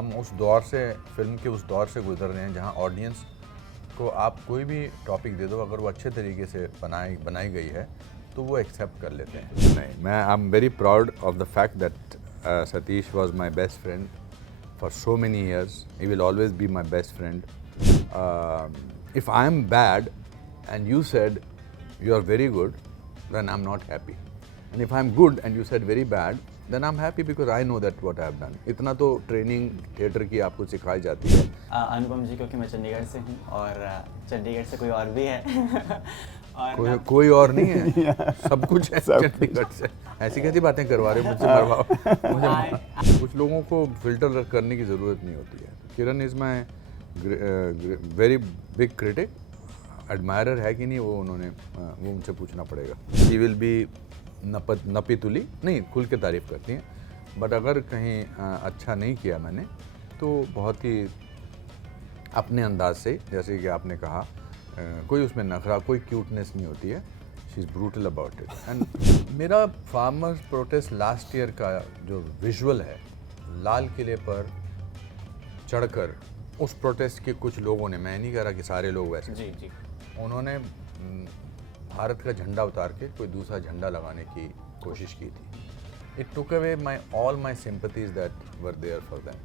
हम उस दौर से फिल्म के उस दौर से गुजर रहे हैं जहां ऑडियंस को आप कोई भी टॉपिक दे दो, अगर वो अच्छे तरीके से बनाई गई है तो वो एक्सेप्ट कर लेते हैं। नहीं, मैं I am very proud of the fact that Satish was my best friend for so many years. He will always be my best friend. If I am bad and you said you are very good, then I'm not happy. And if I'm good and you said very bad, then I'm happy because I know that what I have done. इतना तो training theatre की आपको सिखाई जाती है. अनुपम जी, क्योंकि मैं चंडीगढ़ से हूँ और चंडीगढ़ से कोई और भी है और कोई और नहीं है, सब कुछ है चंडीगढ़ से. ऐसी कैसी बातें करवा रहे हो मुझसे? मरवाओ मुझे. कुछ लोगों को फिल्टर करने की ज़रूरत नहीं होती है. Kiran is my very big critic. Admirer है कि नहीं वो उनसे पूछना पड़ेगा. शी विल बी नपी तुली, नहीं खुल के तारीफ़ करती हैं, बट अगर कहीं अच्छा नहीं किया मैंने तो बहुत ही अपने अंदाज से, जैसे कि आपने कहा, कोई उसमें नखरा, कोई क्यूटनेस नहीं होती है. She is brutal about it. And मेरा फार्मर्स प्रोटेस्ट लास्ट ईयर का जो विजुअल है, लाल किले पर चढ़कर उस प्रोटेस्ट के कुछ लोगों ने, मैं नहीं कह रहा कि सारे लोग वैसे, जी, उन्होंने भारत का झंडा उतार के कोई दूसरा झंडा लगाने की कोशिश की थी. It took away all my sympathies that were there for them.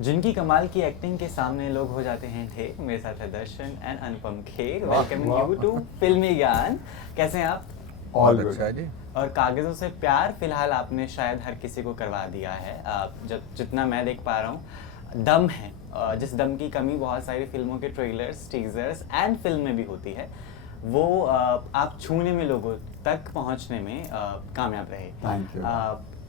जिनकी कमाल की एक्टिंग के सामने लोग हो जाते हैं थे. मेरे साथ है Darshan and Anupam Kher. Welcome you to Filmy Gyan. कैसे हैं आप? बहुत अच्छा है जी. और कागजों से प्यार फिलहाल आपने शायद हर किसी को करवा दिया है. जब जितना मैं देख पा रहा हूँ, दम है, जिस दम की कमी बहुत सारी फिल्मों के ट्रेलर्स, टीजर्स एंड फिल्म में भी होती है, वो आप छूने में, लोगों तक पहुंचने में कामयाब रहे. Thank you.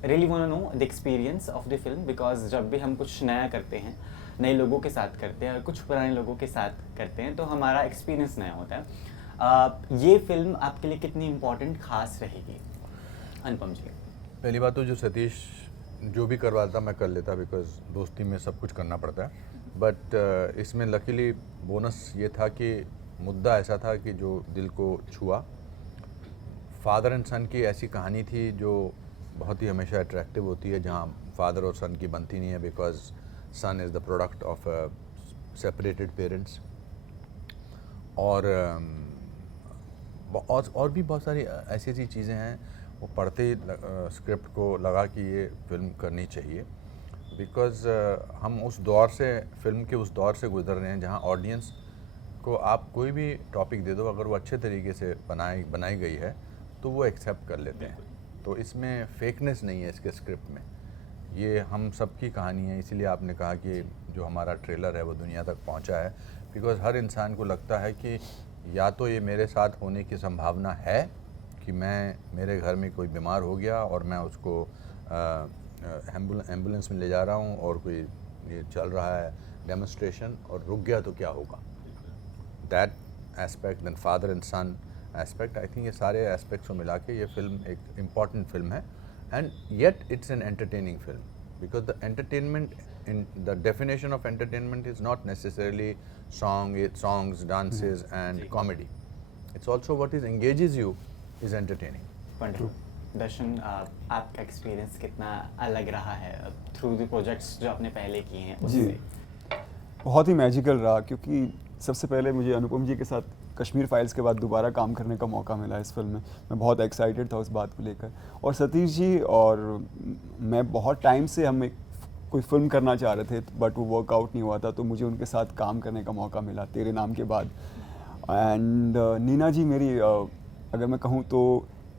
Really want to know the experience of the film, because जब भी हम कुछ नया करते हैं, नए लोगों के साथ करते हैं और कुछ पुराने लोगों के साथ करते हैं, तो हमारा एक्सपीरियंस नया होता है. ये फिल्म आपके लिए कितनी इम्पोर्टेंट, खास रहेगी अनुपम जी? पहली बात तो जो सतीश जो भी करवाता मैं कर लेता, बिकॉज दोस्ती में सब कुछ करना पड़ता है. बट इसमें लकीली बोनस ये था कि मुद्दा ऐसा था कि जो दिल को छुआ. फादर एंड सन की ऐसी कहानी थी जो बहुत ही हमेशा अट्रैक्टिव होती है, जहाँ फादर और सन की बनती नहीं है, because son is the product of separated parents. और भी बहुत सारी ऐसी ऐसी चीज़ें हैं, वो पढ़ते ही स्क्रिप्ट को लगा कि ये फिल्म करनी चाहिए, बिकॉज हम उस दौर से, फिल्म के उस दौर से गुजर रहे हैं जहां ऑडियंस को आप कोई भी टॉपिक दे दो, अगर वो अच्छे तरीके से बनाई गई है तो वो एक्सेप्ट कर लेते हैं. तो इसमें फेकनेस नहीं है इसके स्क्रिप्ट में. ये हम सब की कहानी है. इसीलिए आपने कहा कि जो हमारा ट्रेलर है वो दुनिया तक पहुँचा है, बिकॉज हर इंसान को लगता है कि या तो ये मेरे साथ होने की संभावना है कि मेरे घर में कोई बीमार हो गया और मैं उसको एम्बुलेंस में ले जा रहा हूँ और कोई ये चल रहा है डेमोन्स्ट्रेशन और रुक गया तो क्या होगा. That aspect, then father and son aspect, I think ये सारे एस्पेक्ट्स को मिला के ये फिल्म एक इम्पॉर्टेंट फिल्म है. And yet it's an entertaining film, because the entertainment, in the definition of entertainment is not necessarily songs, dances and comedy. It's also what is engages you is entertaining. Wonderful. दर्शन, आपका experience कितना अलग रहा है through the projects जो आपने पहले किए हैं उससे? बहुत ही मैजिकल रहा, क्योंकि सबसे पहले मुझे अनुपम जी के साथ कश्मीर फाइल्स के बाद दोबारा काम करने का मौका मिला इस फिल्म में. मैं बहुत एक्साइटेड था उस बात को लेकर. और सतीश जी और मैं बहुत टाइम से हम एक कोई फिल्म करना चाह रहे थे, बट वो वर्कआउट नहीं हुआ था, तो मुझे उनके साथ काम करने का मौका मिला तेरे नाम के बाद. एंड नीना जी मेरी अगर मैं कहूँ तो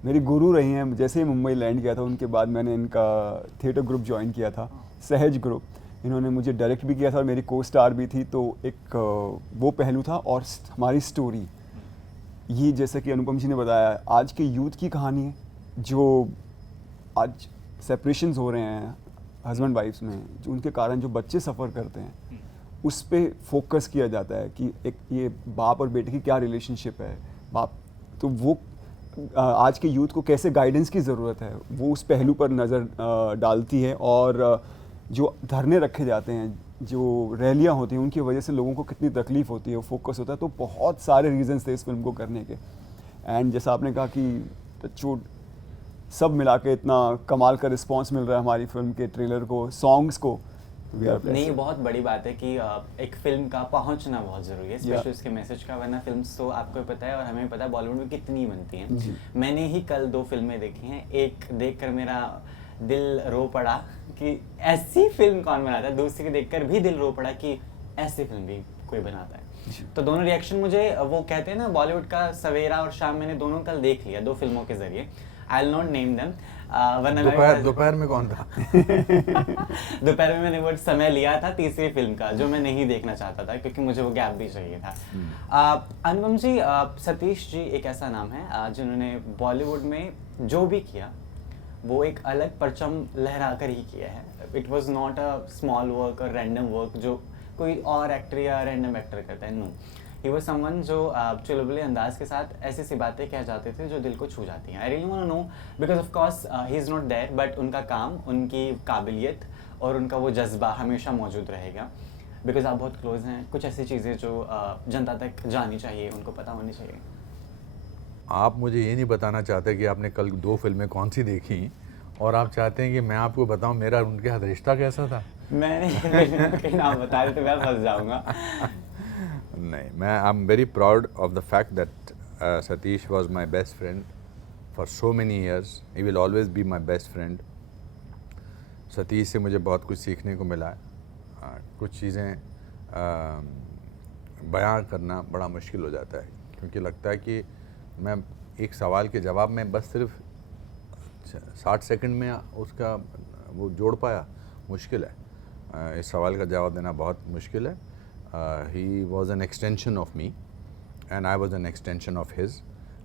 मेरी गुरु रही हैं. जैसे ही मुंबई लैंड किया था उनके बाद मैंने इनका थिएटर ग्रुप ज्वाइन किया था, सहज ग्रुप. इन्होंने मुझे डायरेक्ट भी किया था और मेरी को स्टार भी थी, तो एक वो पहलू था. और हमारी स्टोरी ये, जैसे कि अनुपम जी ने बताया, आज के यूथ की कहानी है. जो आज सेपरेशंस हो रहे हैं हस्बैंड वाइफ्स में, जो उनके कारण जो बच्चे सफ़र करते हैं, उस पे फोकस किया जाता है कि एक ये बाप और बेटे की क्या रिलेशनशिप है. बाप तो वो आज के यूथ को कैसे गाइडेंस की ज़रूरत है, वो उस पहलू पर नज़र डालती है. और जो धरने रखे जाते हैं, जो रैलियाँ होती हैं, उनकी वजह से लोगों को कितनी तकलीफ़ होती है, वो फोकस होता है. तो बहुत सारे रीज़न्स थे इस फिल्म को करने के. एंड जैसा आपने कहा कि सब मिला के इतना कमाल का रिस्पांस मिल रहा है हमारी फिल्म के ट्रेलर को, सॉन्ग्स को। We are blessed. नहीं, ये बहुत बड़ी बात है कि एक फिल्म का पहुंचना बहुत ज़रूरी है, स्पेशली उसके मैसेज का, वरना फिल्म्स तो आपको पता है और हमें पता है बॉलीवुड में कितनी बनती हैं। मैंने ही कल 2 फिल्में देखी हैं, एक देखकर मेरा दिल रो पड़ा कि ऐसी फिल्म कौन बनाता है, दूसरी देखकर भी दिल रो पड़ा कि ऐसी फिल्म भी कोई बनाता है। तो दोनों रिएक्शन मुझे, वो कहते हैं ना बॉलीवुड का सवेरा और शाम, मैंने दोनों कल देख लिया 2 फिल्मों के जरिए। I will not name them. दोपहर में कौन था? दोपहर में मैंने वो समय लिया था तीसरी फिल्म का, जो मैं नहीं देखना चाहता था क्योंकि मुझे वो गैप भी चाहिए था। अनुपम जी, सतीश जी एक ऐसा नाम है जिन्होंने बॉलीवुड में जो भी किया वो एक अलग परचम लहरा कर ही किया है। It was not a small work और रैंडम वर्क जो कोई और एक्टर या रैंडम एक्टर करता है। नो, ही वॉज समवन जो चुलबुले अंदाज के साथ ऐसी सी बातें कह जाते थे जो दिल को छू जाती हैं। I really want to know because of course he is not there, but उनका काम, उनकी काबिलियत और उनका वो जज्बा हमेशा मौजूद रहेगा। बिकॉज आप बहुत क्लोज हैं, कुछ ऐसी चीज़ें जो जनता तक जानी चाहिए, उनको पता होनी चाहिए। आप मुझे ये नहीं बताना चाहते कि आपने कल 2 फिल्में कौन सी देखी, और आप चाहते हैं कि मैं आपको बताऊं मेरा उनके साथ रिश्ता कैसा था। मैंने नाम बता रहे तो मैं फंस जाऊंगा। नहीं, मैं I am very proud of the fact that Satish was my best friend for so many years. He will always be my best friend. Satish से मुझे बहुत कुछ सीखने को मिला है। कुछ चीज़ें बयां करना बड़ा मुश्किल हो जाता है, क्योंकि लगता है कि मैं एक सवाल के जवाब में बस सिर्फ 60 सेकंड में उसका वो जोड़ पाया, मुश्किल है। इस सवाल का जवाब देना बहुत मुश्किल है। He was an extension of me and I was an extension of his,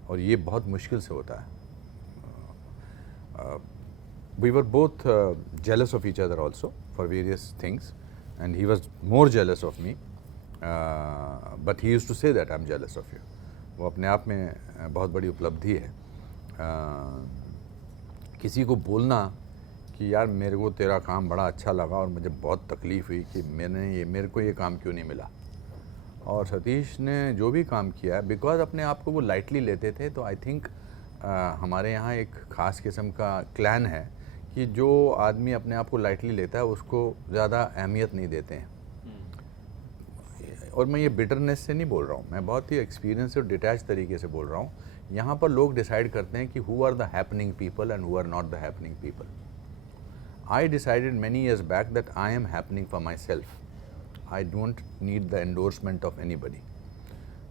और ये बहुत मुश्किल से होता है। We were both jealous of each other also for various things, and he was more jealous of me, but he used to say that I'm jealous of you. वो अपने आप में बहुत बड़ी उपलब्धि है। किसी को बोलना कि यार मेरे को तेरा काम बड़ा अच्छा लगा और मुझे बहुत तकलीफ़ हुई कि मेरे को ये काम क्यों नहीं मिला। और सतीश ने जो भी काम किया है, बिकॉज अपने आप को वो लाइटली लेते थे, तो आई थिंक हमारे यहाँ एक ख़ास किस्म का क्लैन है कि जो आदमी अपने आप को लाइटली लेता है उसको ज़्यादा अहमियत नहीं देते हैं। और मैं ये बिटरनेस से नहीं बोल रहा हूँ, मैं बहुत ही एक्सपीरियंस और डिटैच तरीके से बोल रहा हूँ। यहाँ पर लोग डिसाइड करते हैं कि who are the happening people and who are not the happening people. I decided many years back that I am happening for my self. I don't need the endorsement of anybody.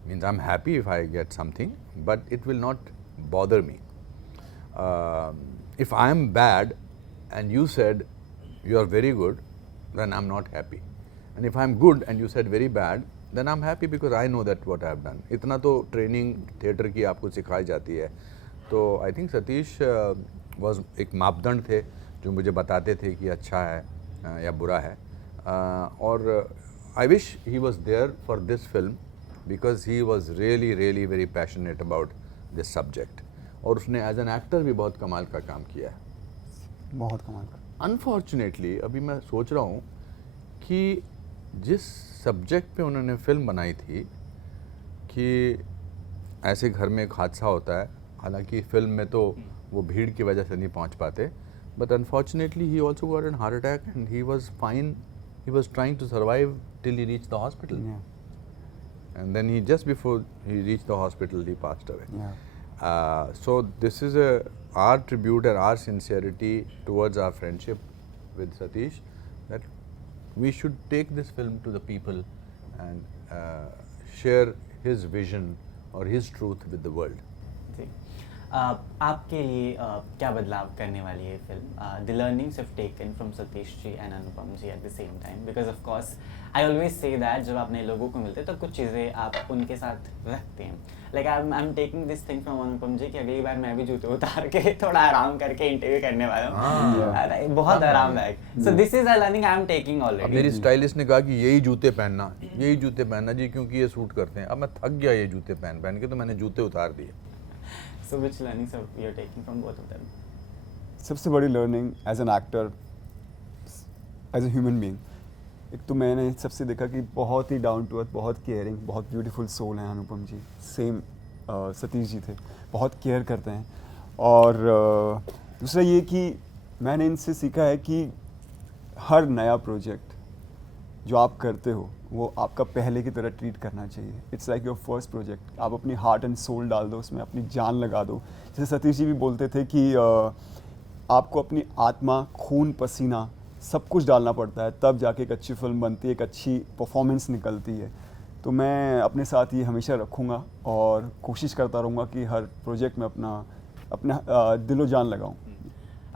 Means I'm happy if I get something, but it will not bother me. If I am bad and you said you are very good, then I'm not happy. And if I'm good and you said very bad, then I'm happy because I know that what I have done. इतना तो training theatre की आपको सिखाई जाती है। तो I think Satish was एक मापदंड थे जो मुझे बताते थे कि अच्छा है या बुरा है। और I wish he was there for this film because he was really very passionate about this subject, और उसने एज एन एक्टर भी बहुत कमाल का काम किया है। बहुत कमाल का। अनफॉर्चुनेटली अभी मैं सोच रहा हूँ कि जिस सब्जेक्ट पे उन्होंने फिल्म बनाई थी कि ऐसे घर में एक हादसा होता है, हालांकि फिल्म में तो वो भीड़ की वजह से नहीं पहुँच पाते, but unfortunately he also got an heart attack and he was fine. He was trying to survive till he reached the hospital. Yeah. And then just before he reached the hospital, he passed away. Yeah. So this is our tribute and our sincerity towards our friendship with Satish, that we should take this film to the people and share his vision or his truth with the world. आपके लिए क्या बदलाव करने वाली है film? The learnings have taken from Satish ji and Anupam ji at the same time, because of course I always say that जब आप नए लोगों को मिलते हैं तो कुछ चीज़ें आप उनके साथ रखते हैं. Like I am taking this thing from Anupam ji कि अगली बार मैं भी जूते उतार के थोड़ा आराम करके इंटरव्यू करने वाला हूँ. बहुत आरामदायक. So this is a learning I am taking already. मेरी स्टाइलिस्ट ने कहा कि यही जूते पहनना जी, क्योंकि ये सूट करते हैं. अब मैं थक गया ये जूते पहन के, तो मैंने जूते उतार दिए. So which learnings are you taking from both of them? सबसे बड़ी learning as an actor, as a human being, एक तो मैंने सबसे देखा कि बहुत ही डाउन टू अर्थ, बहुत केयरिंग, बहुत ब्यूटीफुल सोल हैं अनुपम जी. सेम सतीश जी थे, बहुत केयर करते हैं. और दूसरा ये कि मैंने इनसे सीखा है कि हर नया प्रोजेक्ट जो आप करते हो वो आपका पहले की तरह ट्रीट करना चाहिए. It's like your first project. आप अपनी हार्ट एंड सोल डाल दो उसमें, अपनी जान लगा दो. जैसे सतीश जी भी बोलते थे कि आपको अपनी आत्मा, खून, पसीना सब कुछ डालना पड़ता है, तब जाके एक अच्छी फिल्म बनती है, एक अच्छी परफॉर्मेंस निकलती है. तो मैं अपने साथ ये हमेशा रखूँगा और कोशिश करता रहूँगा कि हर प्रोजेक्ट में अपना दिलो जान लगाऊँ.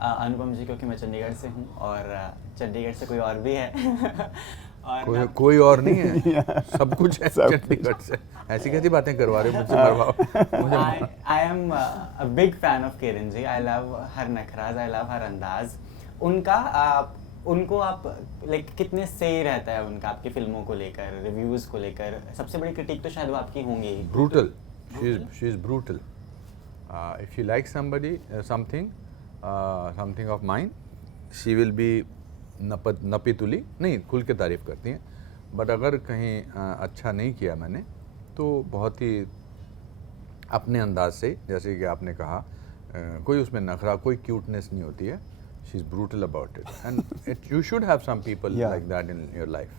अनुपम जी, क्योंकि मैं चंडीगढ़ से हूँ और चंडीगढ़ से कोई और भी है और कोई और नहीं है, सब कुछ है चंडीगढ़ से. ऐसी कैसी बातें करवा रहे हो मुझसे मरवाओ. I am a big fan of Kiran ji. I love her नखराज, I love her अंदाज. उनको आप लाइक कितने सही रहता है उनका आपकी फिल्मों को लेकर, रिव्यूज को लेकर? सबसे बड़ी क्रिटिक तो शायद वो आपकी होंगी. Brutal. She is brutal. If she likes somebody, something of mine, she will be नपी तुली नहीं, खुल के तारीफ करती हैं. बट अगर कहीं अच्छा नहीं किया मैंने तो बहुत ही अपने अंदाज से, जैसे कि आपने कहा, कोई उसमें नखरा, कोई क्यूटनेस नहीं होती है. She is brutal about it and you should have some people like that in your life.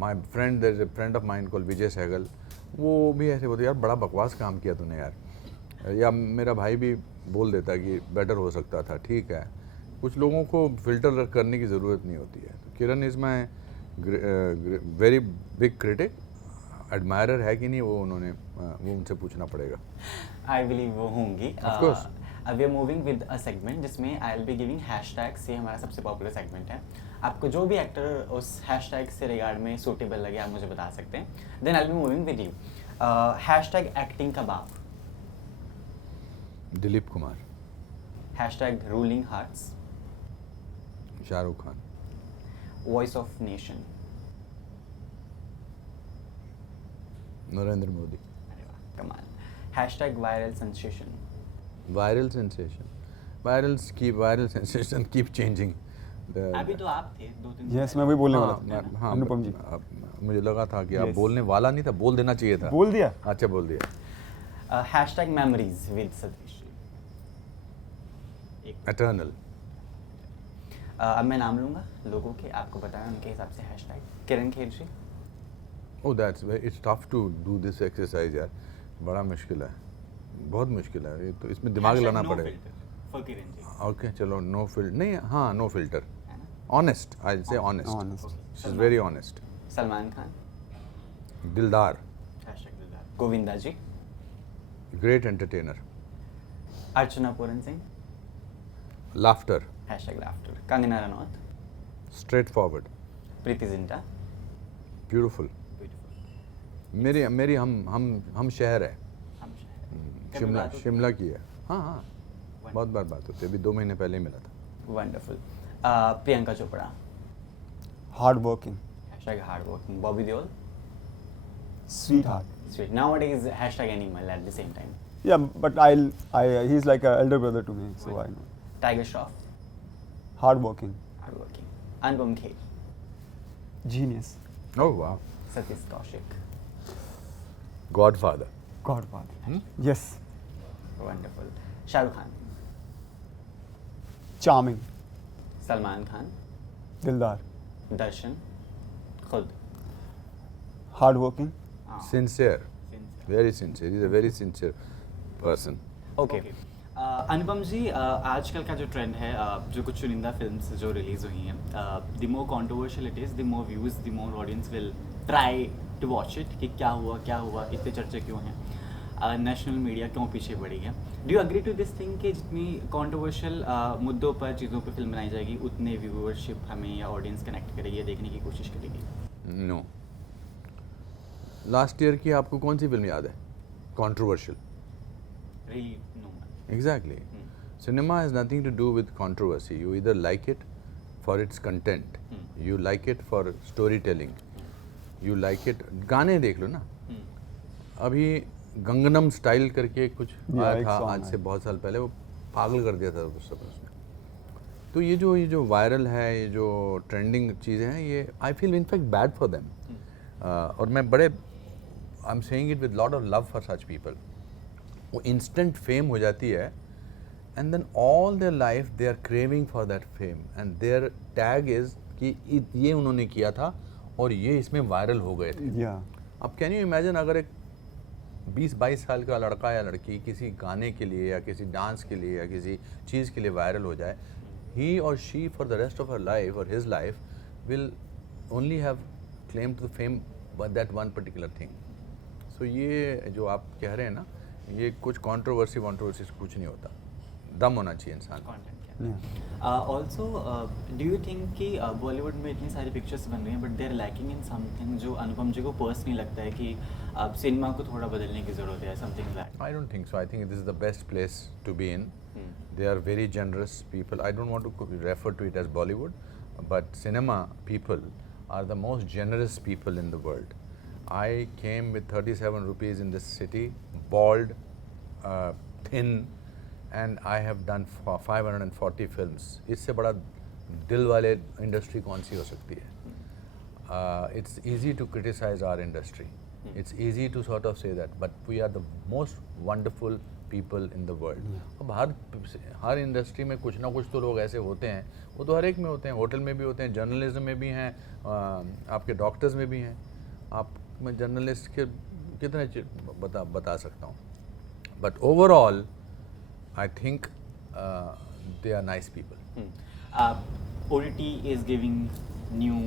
My friend, there is a friend of mine called Vijay Sehgal. वो भी ऐसे बोलते यार बड़ा बकवास काम किया तूने यार. या मेरा भाई भी बोल देता कि बेटर हो सकता था. ठीक है, कुछ लोगों को फिल्टर करने की ज़रूरत नहीं होती है. तो Kiran is my very big critic. Admirer है कि नहीं वो उनसे पूछना पड़ेगा. आई बिलीव वो होंगी. Of course. अब we are moving with a segment जिसमें I will be giving hashtags. ये हमारा सबसे पॉपुलर सेगमेंट है. आपको जो भी एक्टर उस हैशटैग से रिगार्ड में सूटेबल लगे आप मुझे बता सकते हैं. Then I will be moving with you. Hashtag acting kebab. Dilip Kumar. Hashtag ruling hearts. Shahrukh Khan. Voice of nation. Narendra Modi. कमाल. Hashtag viral sensation. Viral sensation. Viral sensation keep changing. अभी तो आप थे 2-3 यस, मैं वही बोलने वाला था. हाँ, अनुपम जी, मुझे लगा था कि आप Yes. बोलने वाला नहीं था, बोल देना चाहिए था. बोल दिया. अच्छा, बोल दिया. Hashtag memories with Satish. Eternal. अब मैं नाम लूँगा लोगों के, आपको बताना उनके हिसाब से. Hashtag Kiran Kher ji. Oh, it's tough to do this exercise यार. बड़ा मुश्किल है, बहुत मुश्किल है. ये तो इसमें दिमाग लाना पड़ेगा. फॉर किरण जी. ओके, चलो नो फिल्टर नहीं, हाँ no filter. Honest, I say honest. Honest. She is very honest. Salman Khan. दिलदार. हैशटैग दिलदार. Govinda ji. Great entertainer. Archana Puran Singh. Laughter. Hashtag laughter. Kangana Ranaut. Straightforward. Preity Zinta. Beautiful. मेरी हम शहर है. शिमला की है. हाँ, बहुत बार बात होती है. अभी 2 महीने पहले ही मिला था. Wonderful. Priyanka Chopra. Hard working. Hashtag hard working. Bobby Deol. Sweet heart. Sweet. Nowadays, hashtag animal at the same time. Yeah, but he's like an elder brother to me, so I know. Tiger Shroff. Hard working. Hardworking. Anupam Kher. Genius. Oh wow. Satish Kaushik. Godfather. Godfather. Yes. Wonderful. Shah Rukh Khan. Charming. Salman Khan. Dildar. Darshan. Khud. Hard working. Sincere. Very sincere. He's a very sincere person. Okay. Anupam ji, आजकल का जो trend है, जो कुछ चुनिंदा films जो release हुई हैं, the more controversial it is, the more views, the more audience will try to watch it कि क्या हुआ, इतने चर्चे क्यों हैं, नेशनल मीडिया क्यों पीछे बढ़ी है. Do you agree to this thing कि जितनी कॉन्ट्रोवर्शियल मुद्दों पर, चीज़ों पर फिल्म बनाई जाएगी उतने व्यूअरशिप हमें या ऑडियंस कनेक्ट करेगी, देखने की कोशिश करेगी? नो. लास्ट ईयर की आपको कौन सी फिल्म याद है controversial? Really, no. Exactly. Cinema has nothing to do with controversy. You either like it for its content, you like it for storytelling, you like it. गाने देख लो ना. अभी गंगनम स्टाइल करके कुछ आया था आज से बहुत साल पहले, वो पागल कर दिया था उसने. तो ये जो वायरल है, ये जो ट्रेंडिंग चीज़ें हैं, ये I feel in fact bad for them. और मैं बड़े I am saying it with lot of love for such people. वो इंस्टेंट फेम हो जाती है and then all their life they are craving for that fame and their tag is कि ये उन्होंने किया था और ये इसमें वायरल हो गए थे। या अब कैन यू इमेजिन अगर एक 20-22 साल का लड़का या लड़की किसी गाने के लिए या किसी डांस के लिए या किसी चीज़ के लिए वायरल हो जाए, he or she for the rest of her life or his life will only have claimed the fame by that one particular thing. So ये जो आप कह रहे हैं ना, ये कुछ कंट्रोवर्सी कुछ नहीं होता, दम होना चाहिए इंसान को। Content also do you think कि बॉलीवुड में इतनी सारी पिक्चर्स बन रही हैं but they are lacking in something जो अनुपम जी को पर्सनली लगता है कि सिनेमा को थोड़ा बदलने की ज़रूरत है, something that? I don't think so. I think this is the best place to be in. They are very generous people. I don't want to refer to it as Bollywood, but cinema people are the most generous people in the world. I came with 37 rupees in this city, bald, thin, and I have done 540 films. इससे बड़ा दिल वाले industry कौन सी हो सकती है? It's easy to criticize our industry. It's easy to sort of say that, but we are the most wonderful people in the world. अब हर industry में कुछ ना कुछ तो लोग ऐसे होते हैं, वो तो हर एक में होते हैं, होटल में भी होते हैं, जर्नलिज्म में भी हैं, आपके डॉक्टर्स में भी हैं। आप मैं जर्नलिस्ट के कितने बता सकता हूँ, but overall I think they are nice people. OTT is giving new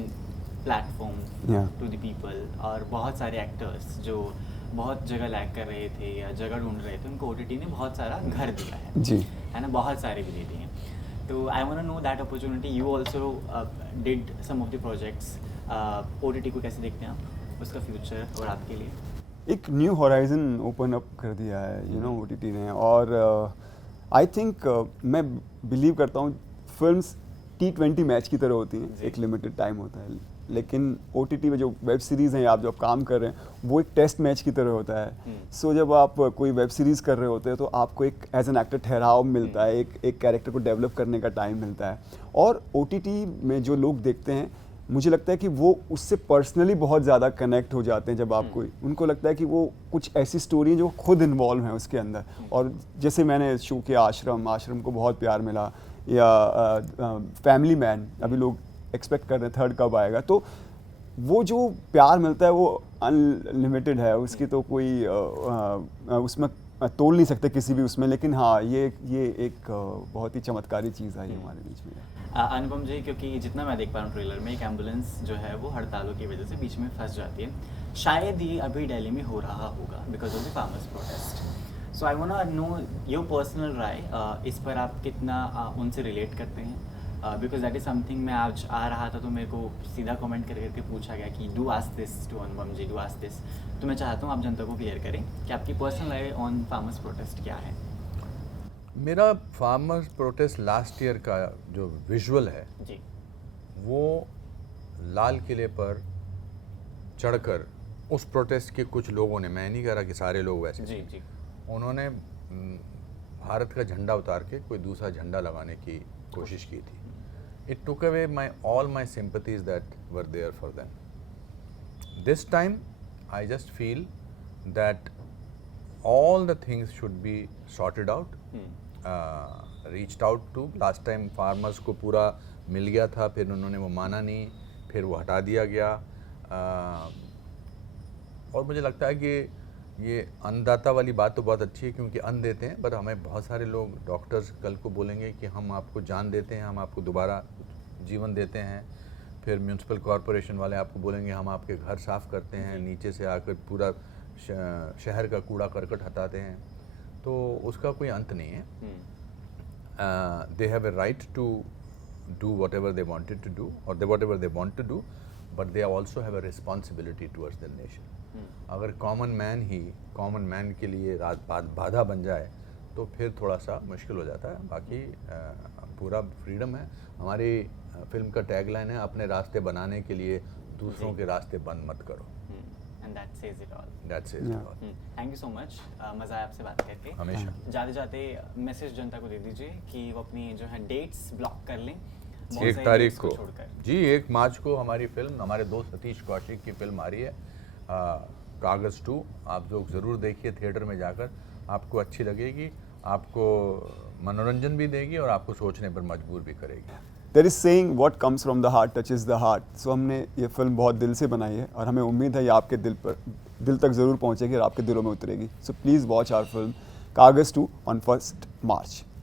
platform Yeah. to the people और बहुत सारे एक्टर्स जो बहुत जगह लैग कर रहे थे या जगह ढूंढ रहे थे उनको OTT ने बहुत सारा घर दिया है जी है ना, बहुत सारे भी दे दिए हैं। तो I want to know that opportunity, you also did some of the projects, OTT को कैसे देखते हैं आप, उसका फ्यूचर और आपके लिए? एक न्यू होराइजन ओपन अप कर दिया है OTT ने, और आई थिंक मैं बिलीव करता हूँ फिल्म्स T20 मैच की तरह होती हैं, एक लिमिटेड टाइम होता है, लेकिन OTT में जो वेब सीरीज़ हैं आप जो आप काम कर रहे हैं वो एक टेस्ट मैच की तरह होता है। सो जब आप कोई वेब सीरीज़ कर रहे होते हैं तो आपको एक एज एन एक्टर ठहराव मिलता है, एक कैरेक्टर को डेवलप करने का टाइम मिलता है, और OTT में जो लोग देखते हैं मुझे लगता है कि वो उससे पर्सनली बहुत ज़्यादा कनेक्ट हो जाते हैं। जब आपको उनको लगता है कि वो कुछ ऐसी स्टोरी है जो खुद इन्वॉल्व हैं उसके अंदर, और जैसे मैंने शो किया आश्रम को बहुत प्यार मिला, या फैमिली मैन अभी लोग एक्सपेक्ट कर रहे हैं 3rd कब आएगा, तो वो जो प्यार मिलता है वो अनलिमिटेड है, उसकी तो कोई उसमें तोल नहीं सकते किसी भी उसमें। लेकिन हाँ, ये एक बहुत ही चमत्कारी चीज़ आई हमारे बीच में। अनुपम जी, क्योंकि जितना मैं देख पा रहा हूँ ट्रेलर में, एक एम्बुलेंस जो है वो हड़तालों की वजह से बीच में फंस जाती है, शायद ये अभी दिल्ली में हो रहा होगा because of the farmers protest. So I want to know your personal राय, इस पर आप कितना उनसे रिलेट करते हैं? बिकॉज दैट इज समथिंग, मैं आज आ रहा था तो मेरे को सीधा कमेंट करके पूछा गया कि do ask this to Anupam ji, do ask this. तो मैं चाहता हूँ आप जनता को क्लियर करें कि आपकी पर्सनल राय ऑन फार्मर्स प्रोटेस्ट क्या है? मेरा फार्मर्स प्रोटेस्ट लास्ट ईयर का जो विजुअल है जी, वो लाल किले पर चढ़कर उस प्रोटेस्ट के कुछ लोगों ने, मैं नहीं कह रहा कि सारे लोग वैसे जी जी, उन्होंने भारत का झंडा उतार के कोई दूसरा झंडा लगाने की कोशिश की थी। It took away all my sympathies that were there for them. This time I just feel that all the things should be sorted out, reached out to. Last time farmers को पूरा मिल गया था, फिर उन्होंने वो माना नहीं, फिर वो हटा दिया गया। और मुझे लगता है कि ये अन्नदाता वाली बात तो बहुत अच्छी है क्योंकि अन्न देते हैं, पर हमें बहुत सारे लोग डॉक्टर्स कल को बोलेंगे कि हम आपको जान देते हैं, हम आपको दोबारा जीवन देते हैं। फिर म्यूनसिपल कॉरपोरेशन वाले आपको बोलेंगे हम आपके घर साफ़ करते हैं, नीचे से आकर पूरा शहर का कूड़ा करकट हटाते हैं, तो उसका कोई अंत नहीं है। They have a right to do whatever they wanted to do और whatever they want to do, but they also have a responsibility towards the nation. अगर कॉमन मैन के लिए बाधा बन जाए तो फिर थोड़ा सा मुश्किल हो जाता है। बाकी पूरा फ्रीडम है। हमारी फिल्म का टैगलाइन है, अपने रास्ते बनाने के लिए दूसरों के रास्ते बंद मत करो। And that says it all. That says it all. Thank you so much. मज़ा आया आपसे बात करके। हमेशा। जाते जाते मैसेज जनता को दे दीजिए कि वो अपनी जो है डेट्स ब्लॉक कर लें। 1 तारीख को छोड़कर। जी 1 मार्च को हमारी फिल्म, हमारे दोस्त सतीश कौशिक की फिल्म आ रही है कागज़ 2। आप लोग ज़रूर देखिए थिएटर में जाकर, आपको अच्छी लगेगी। आपको मनोरंजन भी देगी और आपको सोचने पर मजबूर भी करेगी। There is saying what comes from the heart touches the heart. So हमने ये फिल्म बहुत दिल से बनाई है और हमें उम्मीद है ये आपके दिल तक ज़रूर पहुंचेगी और आपके दिलों में उतरेगी। So please watch our film Kaagaz 2 on 1 March.